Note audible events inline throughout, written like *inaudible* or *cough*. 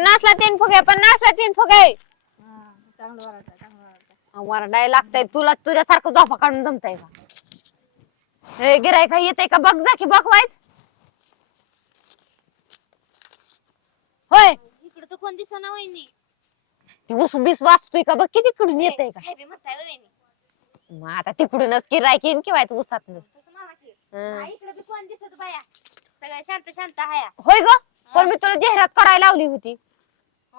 पन्नासला तीन फुगे पन्नासला तीन फुगे. हा, चांगलं चांगलं. वरडाय लागतंय तुला तुझ्यासारखं झोपा काढून जमताय का? हे गिराय का येते का? बघ जा की बघ वायच होय. इकडं तर कोण दिसना वहिनी. ती ऊस बीस वाचतोय का? बघ किती तिकडून येते का? काय बी म्हणताय हो वहिनी. मग आता तिकडूनच किराय की किंवा उसात तसं मला की. हा, इकडं बी कोण दिसत बाया? सगळ्या शांत शांत हाया. होय ग. पण मी तुला जाहिरात करायला लावली होती.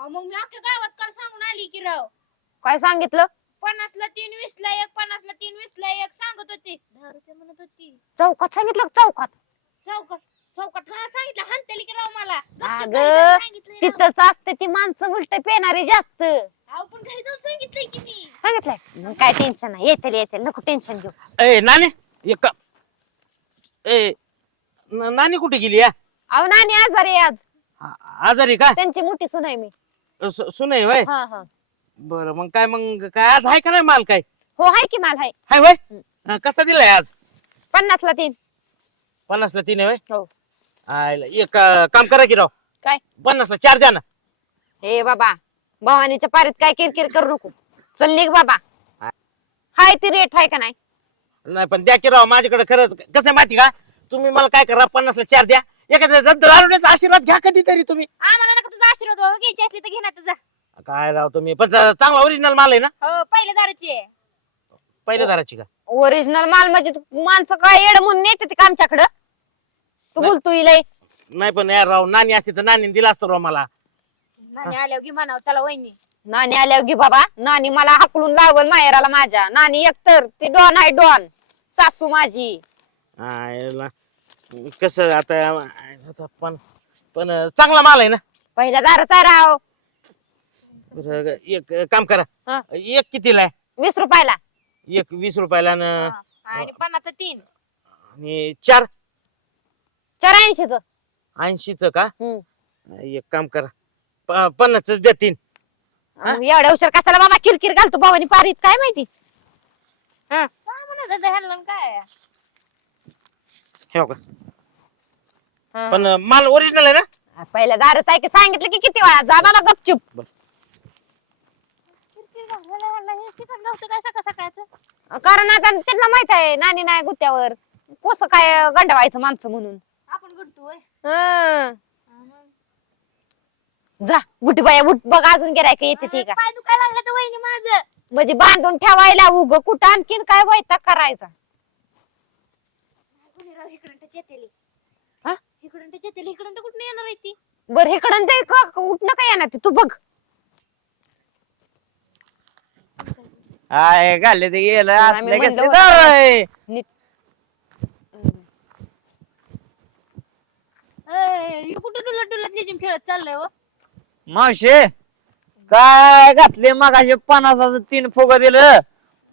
अहो, मग मी अख्ख्या गावात काल सांगून आली की राव. काय सांगितलं? पन्नासला तीन वीसला एक पन्नासला तीन वीसला एक सांगत होती. दहा रुपये म्हणत होती. चौकात सांगितलं का चौकात? चौकात चौकात घरात सांगितलं? हानतेली की राव मला. गपचूप अगं, घरी जाऊन सांगितलंय राव. तिथंच असते ती माणसं उलट पेणारी जास्त. अहो, पण घरी जाऊन सांगितलंय की मी. सांगितलंय? मग काय टेन्शन नाही. येतील येतील. नको टेन्शन घेऊ. ए नानी एक का ए न- नानी कुठे गेली या? अहो नानी आजारी आहे आज. आ- आजारी का? त्यांची मोठी सून आहे मी. सु- सुने वय हा हा. बर मग काय मग काय आज आहे का नाही माल काय? हो हाय की माल हाय. हाय वय अं, कसा दिलाय आज? पन्नासला तीन. पन्नासला तीन आहे वय हो. आयला, एक अं, काम करा की राव. काय? पन्नासला चार द्या ना. हे बाबा भवानीच्या पारीत काय किरकिर करू नको. चल निघ बाबा. हाय. ती रेट आहे का नाही? नाही पण द्या की राव माझ्याकडे खरंच कसं आहे माहिती का? तुम्ही मला काय करा पन्नासला चार द्या. एखाद्या दारुड्याचा आशीर्वाद घ्या कधीतरी तुम्ही. आम्हाला तुझा आशीर्वाद बाबा घ्यायची असली तर घेणार तुझा. काय राव तुम्ही? पण चा- चांगला ओरिजिनल माल आहे ना? हो पहिल्या दाराची आहे. पहिल्या दाराची का? ओरिजिनल माल म्हणजे तू- माणसं काय येड म्हणून येते ते का आमच्याकडं? तू बोलतो इलय नाही पण यार राव नानी असते तर नानी दिला असतं राव मला. नानी आल्यावर घे म्हणावं त्याला वहिनी. नानी आल्यावर घे बाबा. नानी मला हाकलून लावल माहेराला माझ्या. नानी एकतर ती डॉन आहे डॉन. सासू माझी. आयला. कसं आता आता पण पण चांगला माल आहे ना? पहिल्या दारच राव. बरं, एक काम करा. एक कितीला आहे? वीस रुपयाला. एक वीस रुपयाला न आणि पन्नासचं तीन. आणि चार? चौऱ्याऐंशीच ऐंशीच. का? हम्म. एक काम करा. प- पन्नासच द्या तीन. हा? एवढ्या उशीर कशाला बाबा किरकिर घालतो भावानी पारीत? काय माहिती? हा. काय म्हणत होता ह्यांना काय? हे का हा. पण माल ओरिजिनल आहे ना? पहिल्या दारच आहे की सांगितलं की किती वेळा? जा बाबा गपचूप. हे नव्हतं काय सकाळ सकाळचं? कारण आता त्यांना माहीत आहे नानी नाही गुत्यावर. कसं काय गंडवायचं माणसं म्हणून? आपण गुडतोय. हं. जा गुटी बाया उठ बघ अजून गिराय का येते ते का? पाय दुखायला लागला तर वहिनी माझं. म्हणजे बांधून ठेवायला उग कुठं आणखीन काय वैताग करायचा? इकडून? इकडून तर चेतेली इकडून तर कुठं येणार आहे ती? बर इकडं जाय का उठणं काय येणार ते? तू बघ. आय घाले ते गेलं. आम्ही असले म्हणलं कसले होतं. दारू आहे. नीट. ए, हे कुठं डुलत डुलत लेजिम खेळत चाललंय हो? मावशे काय घातले मगाशी पन्नासाचं तीन फुग दिलं?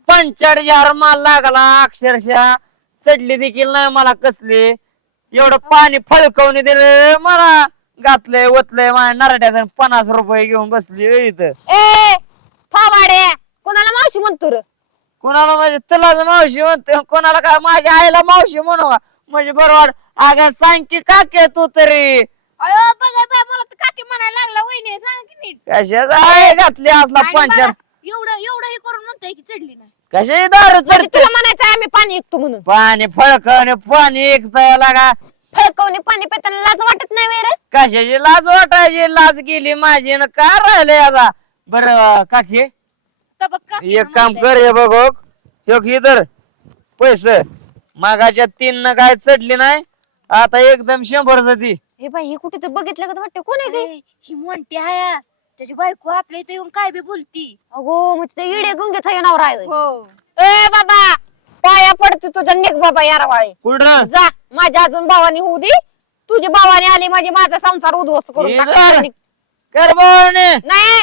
पंचाळीस हजार माल लागला अक्षरशः. चढली देखील नाही मला कसली. एवढं पाणी फळकवून दिलं मला घातलंय ओतलंय माझ्या नरड्यात पन्नास रुपये घेऊन बसली इथं. ए थोबाडे कोणाला मावशी म्हणतो र कोणाला म्हणजे तुलाच मावशी म्हणते कोणाला काय माझ्या आईला मावशी म्हणू का म्हणजे बरोबर अगं सांग की का के तू तरी. अयो बघा बाय मला तर काकी म्हणायला लागला वहिनी सांग की नीट. कशाच आहे? घातली असला आणि बघा, एवढं एवढं हे करून म्हणतोय की चढली नाही. कशी दारू म्हणजे चढते? तुला म्हणायचं आम्ही पाणी ऐकतो म्हणून. पाणी फळकवणे पाणी एकता लागा फळकवणे पाणी पिताना लाज वाटत नाही वे रे? कशाची लाज वाटायची? लाज गेली माझी न का राहिले आता? बर काकी तर बघ एक काम कर हे बघ हो. ह्यो घे तर पैसे. मागाच्या तीन न काय चढली नाही? आता एकदम शंभर दी हे बाई हे कुठे तर बघितलं का वाटतं कोण आहे ही मोंटी आहे. त्याची बायको आपल्या इथे येऊन काय बी बोलती. अगो मग ते इडे गुंगेचा येणार राहिलं हो. ए बाबा पाया पडते तुझा निघ बाबा यारवाळे कुठं? जा माझ्या अजून भावानी होऊ दे. तुझी भावानी आली म्हणजे माझा संसार उद्ध्वस्त करून ये टाकला. जा. कर भावाने. नाही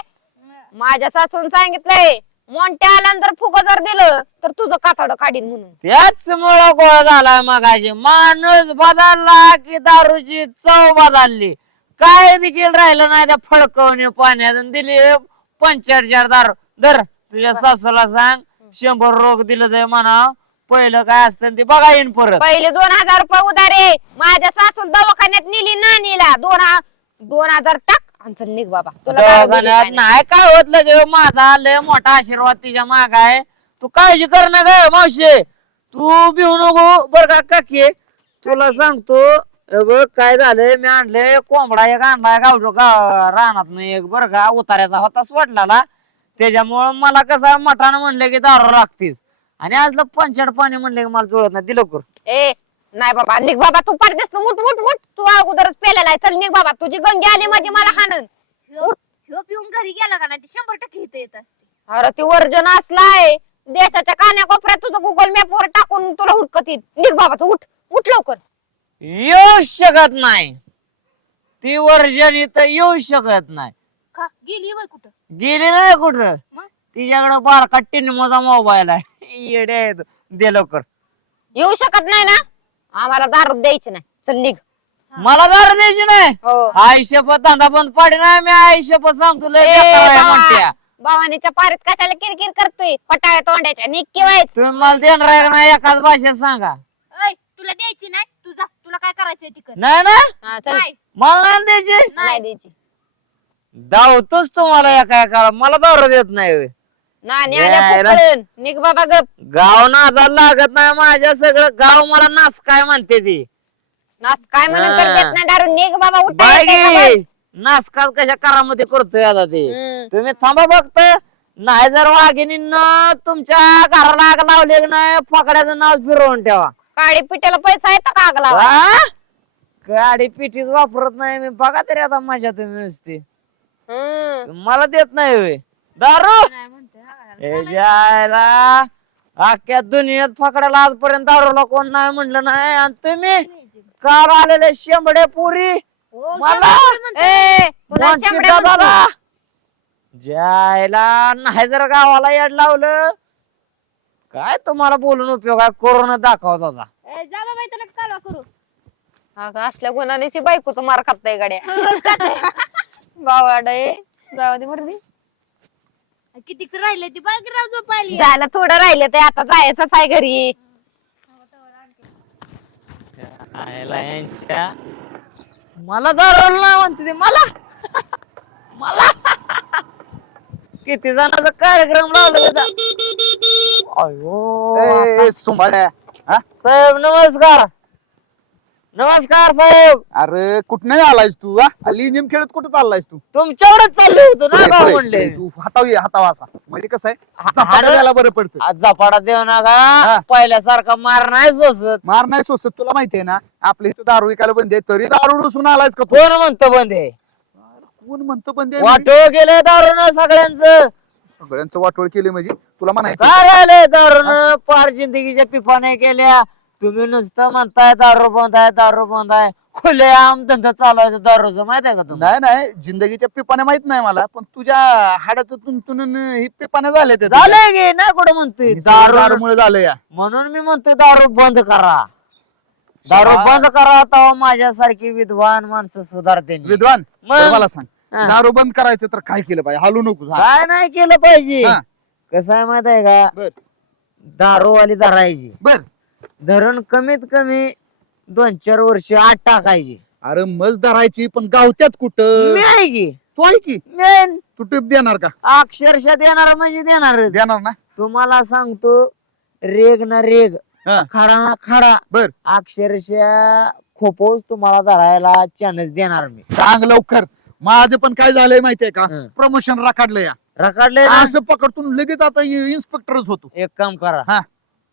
माझ्या सासून सांगितलंय मोठ्या आल्यानंतर फुग जर दिलं तर तुझं कातड काढीन म्हणून. त्याच मुळे गोळ झाला मगाशी. माणूस बदलला की दारूची चव बदलली. काय देखील राहिलं नाही त्या फडकवणे पाण्यात आणि दिली पंचार चार दारू धर तुझ्या सासूला सांग शंभर रोग दिलं ते म्हणा. पहिलं काय असतं ते बघा येईन परत. पहिले दोन हजार रुपये उधारे. माझ्या सासून दवाखान्यात नेली नानीला. दोन हा- दोन हजार टाक आणि चल निघ बाबा. तुला दारू बिरू दवाखान्यात काय नाही. नाही काय होत लगे माझा लय मोठा आशीर्वाद तिच्या माग आहे. तू काळजी कर ना ग मावशे. तू भिवू नको. बर का काकी? तुला सांगतो बघ काय झालंय? मी आणलंय कोंबडा एक आणलाय गावठो रानात एक बर का उतार्याचा होता सोडला त्याच्यामुळं मला कसं मठानं म्हणलं की दारू लागतीस आणि आजलं पंचाड पाणी म्हणलं की मला जुळत नाही दिलं कर ए नाही बाबा निघ बाबा तू पडतेस उठ उठ उठ. तू अगोदरच पेलेला आहे. चल निघ बाबा तुझी गंगी आली म्हणजे मला हाणन. ह्यो ह्यो पिऊन घरी गेला का नाही? ते शंभर टक्के इथं येत असते. अरे ती वर्जन असलाय. देशाच्या कान्याकोपऱ्यात तुझं गुगल मॅप वर टाकून तुला हुडकत येईल निघ बाबा तू उठ. उठ लवकर. येऊ शकत नाही. ती वर्जन इथं येऊ शकत नाही. का? गेली वय कुठं? गेली नाही कुठं? मग? तिच्याकडे बारका टिनमोचा मोबाईल आहे. येडे आहेत. दे लवकर. येऊ शकत नाही ना? आम्हाला दारू द्यायची नाही. चल निघ. मला दारू द्यायची नाही? हो. आयुष्यपत धंदा बंद पाडे ना मी आयुष्यपत सांगतो लय ए, बेकार आहे बाबा, म्हणत्या. भावानीच्या पारीत कशाला किरकिर करतोय? पटाळ्या तोंड्याच्या निघ किवायच तुम्ही मला देणार आहे का नाही? एकाच भाषेत सांगा. द्यायची नाही? तुझा तुला काय करायचंय तिकडे? नाही ना हा चल. नाही. मला नाही द्यायची. नाही. द्यायची. धावतोच तुम्हाला एका एकाला. मला दारू देत नाही होय. नाणी यायला. आल्या फुकळून निघ बाबा गप. गाव लागत नाही माझ्या सगळं. गाव मला नास काय म्हणते ती? नास काय म्हणून तर हा. देत नाही दारू. निघ बाबा उठ बाई नासकाच कशा करामध्ये करतोय आता ते? तुम्ही थांबा फक्त. नाही जर वाघिणींना तुमच्या घराला आग लावले की नाही फकड्याचं नाव फिरवून ठेवा. काळी पिठाला पैसा येतो का आग लावा? गाडी पिठीच वापरत नाही मी बघा तरी आता माझ्या तुम्ही नुसती हम्म. मला देत नाही होय दारू नाही म्हणते हा. जायला अख्ख्या दुनियेत फकड्याला आजपर्यंत दारूला कोण नाही म्हणलं नाही आणि तुम्ही काल आलेले शेंबडे पुरी हो, मला शंभर म्हणते. ए, पुन्हा दोन शेंबड्या चिमटा म्हणतो. दादा. जायला नाही जर गावाला येड लावलं काय तुम्हाला बोलून उपयोग आहे? कोरोना दाखवत होता. ए, जा बाबा इथं नका कालवा करू. अगं असल्या गुणाने शी बायकोचं मार खाताय गाड्या. बावळाड जाऊ दे मर्दी कितीच राहिले ती बागराव झोपायली जायला थोडं राहिलं ते आता जायचंच आहे घरी. आयला यांच्या. मला दारू ना म्हणते ते मला. मला. किती जणांचा कार्यक्रम लावला होता. अयो ए, सुंभाड्या हा? साहेब नमस्कार. नमस्कार साहेब. अरे कुठं नाही आलायस तू हा? लिनियम खेळत कुठं चाललायस तू? तुमच्याकडेच चाललो होतो ना गाव म्हणले. तू हातावी हातावा असा. म्हणजे कसं आहे? हा- झपाटा द्यायला बरं पडतं. आज झपाटा देऊ नका. पहिल्यासारखा मार नाही सोसत. मार नाही सोसत तुला माहितीये ना? आपल्या इथं दारू विकायला बंद आहे तरी दारू डोसून आलायस का तू? कोण म्हणतो बंद आहे? कोण म्हणतो बंद आहे? म्हणजे? वाटो गेले दारून सगळ्यांचं. सगळ्यांचं वाटोळ केली म्हणजे तुला म्हणायचं राहिले दारून पार जिंदगीच्या पिपाने केल्या. तुम्ही नुसतं म्हणताय दारू बंद आहे दारू बंद आहे खुले आम धंदा चालवायचा दारूचं माहीत आहे का तुम्हाला? नाही नाही. जिंदगीच्या पिपाने माहीत नाही मला पण तुझ्या हाडाचं तुंतून ही पिपाने झाले ते झालंय गे नाही कुठं म्हणतोय? दारू दारूमुळे झालं या. म्हणून मी म्हणतोय दारू बंद करा. दारू. बंद करा तेव्हा माझ्यासारखी विद्वान माणसं सुधारते विद्वान? मग? मला सांग. हा. दारू बंद करायचं तर काय केलं पाहिजे? हालू नको. हा. काय नाही केलं पाहिजे. हा. कसं आहे माहीत आहे का? बर. दारूवाली धरायची. बर. धरण कमीत कमी दोन चार वर्ष आत टाकायची. अरे मज धरायची पण गावत्यात कुठं? मी आहे की. तू आहे की? मी आहे. तू टिप देणार का? अक्षरशः देणार म्हणजे देणार. देणार ना? तुम्हाला सांगतो रेग ना रेग. हा. खडा ना खडा. बर. अक्षरशः खोपोच तुम्हाला धरायला चान्स देणार मी. सांग लवकर. माझं पण काय झालंय माहितीये का? हं. प्रमोशन राखाडलं या. रखडले ना? असं पकडतून लगेच आता इन्स्पेक्टरच होतो. एक काम करा. हा.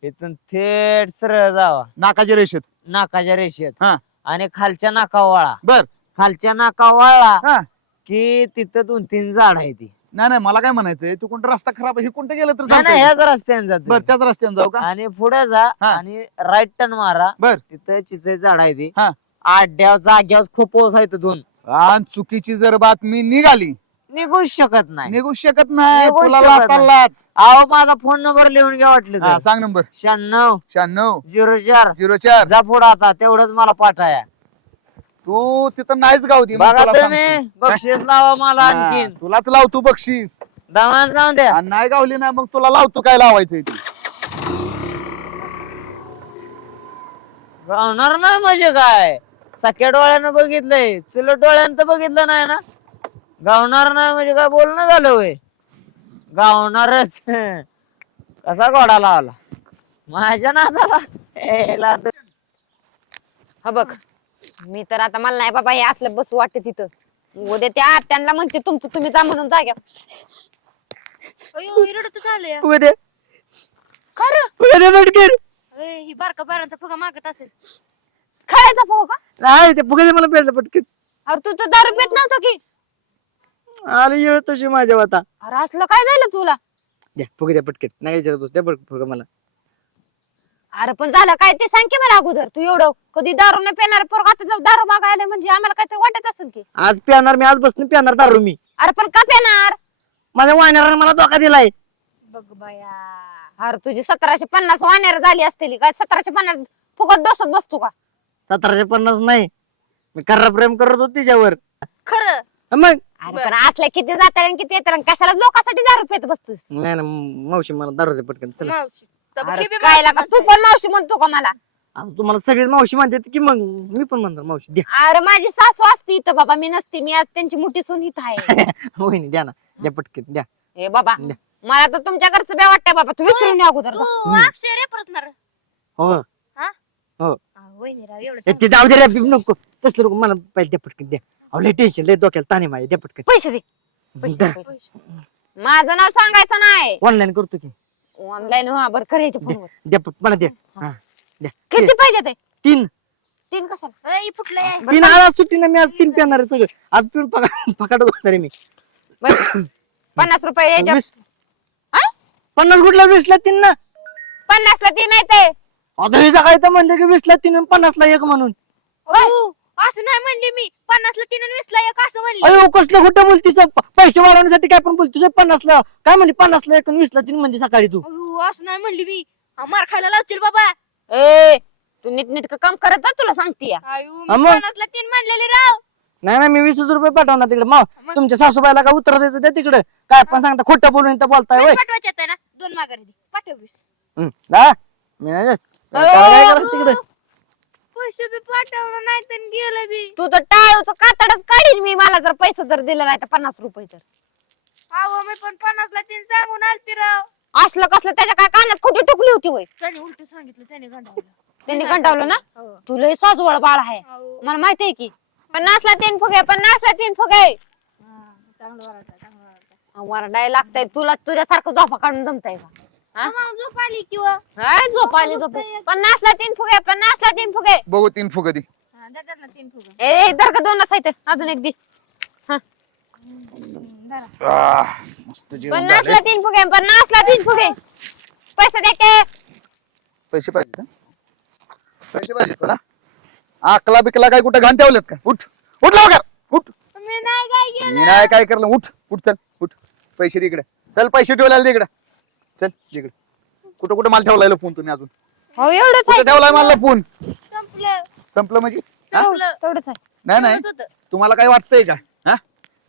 इथून थेट सरळ जावा. नाकाच्या रेषेत. नाकाच्या रेषेत. हा. आणि खालच्या नाका वळा. बर. खालच्या नाका वळला हा. की तिथं दोन तीन झाड आहे ती. नाही नाही मला काय म्हणायचंय तू कोणता रस्ता खराब आहे? हे कोणतं गेलं तर नाही, चालतंय. ह्याच रस्त्याने जात. बर त्याच रस्त्याने जाऊ का? आणि पुढे जा हा. आणि राईट टर्न मारा. बर. तिथं चिचे झाड आहे ती. हा. आड्याव जाग्यावर खूप ओस आहे दोन. आणि चुकीची जर बातमी निघाली निघूच शकत नाही. निघू शकत नाही. निघूच तुला शकत नाही. लाच. अहो माझा फोन नंबर लिहून घ्या वाटलं हा तर. सांग नंबर शहाण्णव. शहाण्णव. झिरो चार. झिरो चार. जा पुढं आता तेवढंच मला पाठाया. तू तिथं नाहीच गावती मग बघा तुला तुम्ही सांगतो. बक्षीस लावा मला हा, आणखीन. तुलाच लावतो बक्षीस. दमान जाऊन द्या. आणि नाही गावली ना मग तुला लावतो काय लावायचंय ती. गावणार नाही म्हणजे काय? सख्या डोळ्यानं बघितलंय. चुलत डोळ्यानं तर बघितलं नाही ना. गावणार नाही म्हणजे काय बोलणं झालं होय. गावणारच. कसा घोडा लावला. माझ्या नादाला. हा बघ. मी तर आता मला नाही बाबा हे असलं बसू वाटत तिथं. उद्या त्या त्यांना म्हणते तुमचं तुम्ही जा म्हणून अयो हिरडत झालंय उद्या. खरं? उद्या अय, ही बारका बारांचा फुगा मागत असेल. खेळायचा भाऊ का? नाही ते फुगे मला पेटलं पटकन. अरे तू तर दारू पेत नव्हतं की. आली येळ तशी माझ्या वाता. अरे असलं काय झालं तुला? द्या फुगे द्या पटकन. नाही विचारत द्या फुगे मला. अरे पण झालं काय ते सांग की मला अगोदर. तू एवढं कधी दारू नाही पेणार पोरगा आता दारू मागायला म्हणजे आम्हाला काहीतरी वाटत असेल की. आज पिणार मी आज बसून पिणार दारू मी. अरे पण का पेणार? माझ्या वाहनावर मला धोका दिलाय. बघ बाया. अरे तुझी सतराशे पन्नास वानेर झाली असतील काय? सतराशे पन्नास फुकट डोसत बसतो का? सतराशे पन्नास नाही. मी कर्रा प्रेम करत होतो तिच्यावर. खरं? मग? अरे पण असल्या किती जातात आणि किती येतात आणि कशाला लोकांसाठी दारू पेत बसतोस नाही ना मावशी मला दारू दे पटकन चला. मावशी तर अरे ही बी काय मावशी लागा तू म्हणते. पण मावशी म्हणतो का मला? आता तुम्हाला सगळीच मावशी म्हणते की मग मी पण म्हणतो मावशी द्या. *laughs* अरे माझी सासू असती इथं बाबा मी नसते मी आज त्यांची मोठी सून इथं आहे. होईन द्या ना द्या पटकन द्या. हे बाबा द्या. मला तर तुमच्या घरचं बे वाटतंय बाबा तू विचारून ये अगोदर जा. तू अक्षय रे परसणार हो. हा? हो. वहिनी राव एवढं ए, ते जाऊ दे रे बिब नको. तसलं नको मला पहिले द्या पटकन द्या. अहो लय टेन्शन लय डोक्याला ताणे माझ्या द्या पटकन. पैसे दे पैसे दे, पैसे. माझं नाव सांगायचं नाही. ऑनलाईन करतो की. ऑनलाईन हा बरं करायचे फोनवर. द्या पट- मला द्या. हा. द्या. किती पाहिजे ते? तीन. तीन कशाला? तीन आज सुट्टीनं मी आज तीन पिणार आहे सगळं. आज पिऊन पका पकाट बसणार आहे मी. बरं. पन्नास रुपये वीस. हा? पन्नास कुठला वीसला तीन ना. पन्नासला तीन आहे ते. आता हे काय तर म्हणते की वीसला तीन आणि पन्नासला एक म्हणून. अहो, असं नाही म्हणले मी. पन्नासला तीन आणि वीसला एक असं म्हणले. अयो कसलं खोटं बोलतीस? प- पैसे वाढवण्यासाठी काय पण बोलतीस? पन्नासला. काय म्हणली? पन्नासला एक आणि वीसला तीन म्हणजे सकाळी तू. अहो, असं नाही म्हणली मी. आ, मार खायला लावतील बाबा. ए तू नीट नीट काम करत जा तुला सांगते. या. तीन म्हणलेले राव. नाही नाही मी वीस रुपये पाठवणार तिकडे. मग तुमच्या सासूबाईला का उत्तर द्यायचं? त्या तिकडे. काय पण सांगता खोटं बोलून इथं बोलताय वय पाठवायचे ना. दोन माघारी दे. पाठव वीस. हं, जा. मी नाही. काय करायचं तिकडे? पैसे बी पाठवलं नाही तर गेलं बी. तू तर टाळूच कातडच काढीन मी. मला जर पैसे जर दिलं नाही तर पन्नास रुपये तर. अहो मी पण पन्नासला तीन सांगून आलती राव. असलं कसलं त्याच्या काय कानात खोटी टुकली होती वय? त्याने उलट सांगितलं त्याने गंडावलं. त्यांनी कंटावलं ना? हो. तुला साजवळ बाळ आहे. अहो, मला माहितीये की. पन्नासला तीन फुगे पन्नासला तीन फुगे. हा, चांगलं वराडा चांगलं वराडा वरडाय लागतंय. तुला तुझ्यासारखं झोपा काढून जमताय का? हा? आम्हाला झोप आली किंवा? झोप आली झोप पन्नासला तीन फुगे पन्नासला तीन फुगे. बघू तीन फुग दी. हा, द्या त्यांना तीन फुगा. ए ए, दर का दोनच आहेत. अजून एक दी. हा. मस्त जेवण झालंय. पन्नासला तीन फुगे पन्नासला तीन फुगे. पैसे दे के. पैसे पाहिजे का? पैसे पाहिजे तुला? आकला बिकला काय कुठं घाण ठेवलेत का? उठ. उठ लवकर. उठ. मी नाही काय गेलं मी नाही काय करलं. उठ. उठ चल. उठ. पैसे दे इकडे. चल पैसे ठेवले इकडे. चल इकडे कुठं कुठं माल ठेवलाय फोन तुम्ही अजून? हो एवढंच कुठं आहे. ठेवलाय मला फोन? संपलं. संपलं म्हणजे? संपलं. तेवढंच आहे. नाही नाही. होतं. तुम्हाला काय वाटतंय का? हा?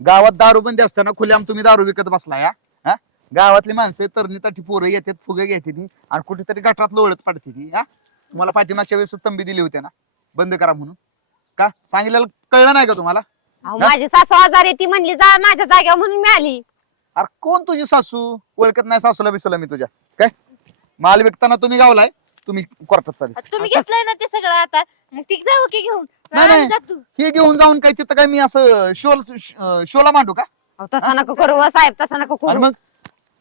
गावात दारू बंदी असताना खुल्याम तुम्ही दारू विकत बसलाय हा? हा? गावातली माणसं तरणी तटी पोरं येतात फुगे घेते ती आणि कुठेतरी गटारात लोळत पडते ती हा? तुम्हाला पाठीमागच्या वेळेस तंबी दिली होती ना? बंद करा म्हणून. का? सांगितलेलं कळलं नाही का तुम्हाला? अहो, माझी सासू आजारी ती म्हणली जा माझ्या जागेवर म्हणून मी आली. अरे कोण तुझी सासू? ओळखत नाही सासूला बिसला मी तुझ्या. काय? माल विकताना तुम्ही गावलाय तुम्ही कोर्टात चालेल आता तुम्ही घेतलंय ना ते सगळं आता. मग ती जाऊ की घेऊन. नाही, आम्ही नाही. जातो हे घेऊन जाऊन काय तिथं काय मी असं शोल शोला मांडू का? अहो, तसं नको करू व साहेब तसं नको करू. मग?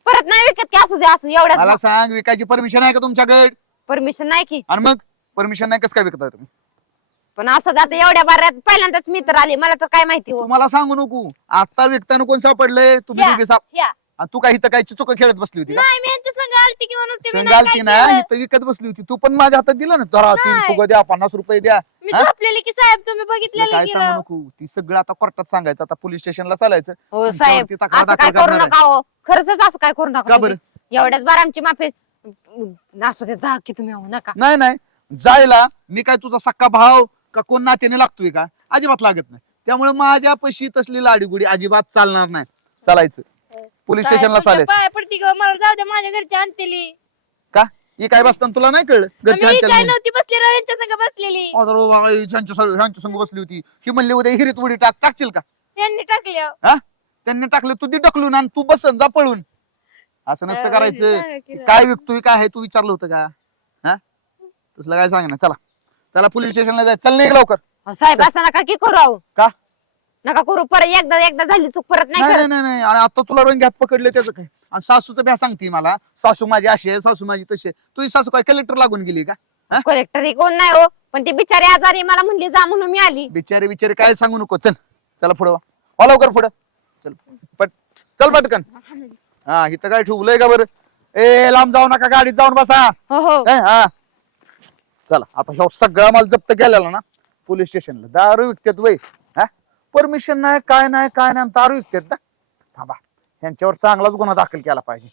परत नाही विकत की असू दे असू मला एवढ्याच सांग विकायची परमिशन आहे का तुमच्याकडे? परमिशन नाही की. आणि मग? परमिशन नाही कसं काय विकताय तुम्ही? पण असं जात एवढ्या बऱ्यात. पहिल्यांदाच मी तर आली. मला तर काय माहिती हो. तुम्हाला सांगू नको. आता विकताना कोण सापडलंय? तुम्ही दोघे साप या. आणि तू काय इथं काय चुक खेळत बसली होती का? नाही मी यांच्या संग आलती नाही संगालती काय ना? केलं. इथं विकत बसली होती. तू पण माझ्या हातात दिला ना? धरा तीन नाही. फुग द्या पन्नास रुपये द्या. मी हा? झोपलेली की साहेब तुम्ही तुला बघितलेले काय की सांगू राव. नको. ती सगळं आता कोर्टात सांगायचं. आता पोलीस स्टेशनला चालायचं. हो तुमच्यावरती साहेब तक्रार असं काय दाखल करू करणार नका हो. खरंच असं काय करू का नका बरं? तुम्ही. एवढ्याच बार आमची माफी असू दे जा की तुम्ही हो नका. नाही नाही. जायला मी काय तुझा सक्का भाव का कोण नात्याने लागतोय का? अजिबात लागत नाही. त्यामुळे माझ्या पशी तसली लाडीगुडी अजिबात चालणार नाही. चालायचं. पोलीस स्टेशनला चालेल पाया पडती किंवा मला जाऊ द्या माझ्या घरची आणतेली. का? ही काय बसताना तुला? नाही कळलं. घरच्या मी काय. नव्हती बसली संग बसलेली. अरे बाबा, ह्यांच्या सं- ह्यांच्या संग बसली होती ही म्हणली उद्या हिरीत उडी टाक टाकशील का? यांनी टाकली. अहो. हा? त्यांनी टाकले तू ती ढकलून आणि तू बसन जा पळून. असं नसतं करायचं. काय विकतोय काय आहे तू विचारलं होतं का? हा? तसलं काय सांग ना चला. चला पोलीस स्टेशनला जाय. चल नाही लवकर. अहो, साहेब असं नका की करू अहो. का? नका करू. परत एकदा एकदा झाली चूक परत नाही नाही करत. नाही नाही आणि आता तुला रंग हात पकडले त्याचं काय? आणि सासूचं भ्या सांगते मला. सासू माझी अशी आहे सासू माझी तशी आहे. तुझी सासू काय कलेक्टर लागून गेली का? हा? कलेक्टर कोण नाही हो. पण ते बिचारी आजारी मला म्हणली जा म्हणून मी आली. बिचारे बिचारे काय सांगू नको. चल चला पुढं वा. लवकर पुढं. चल पट चल पटकन. हा इथं काय ठेवलंय का बरं? ए लांब जाऊ नका गाडीत जाऊन बसा. हो हो. हा. चला आता ह्या सगळा माल जप्त केलेला ना पोलीस स्टेशनला. दारू विकतात वय हा? परमिशन नाही काय नाही काय नाही आणि दारू विकतात ना? थांबा यांच्यावर चांगलाच गुन्हा दाखल केला पाहिजे.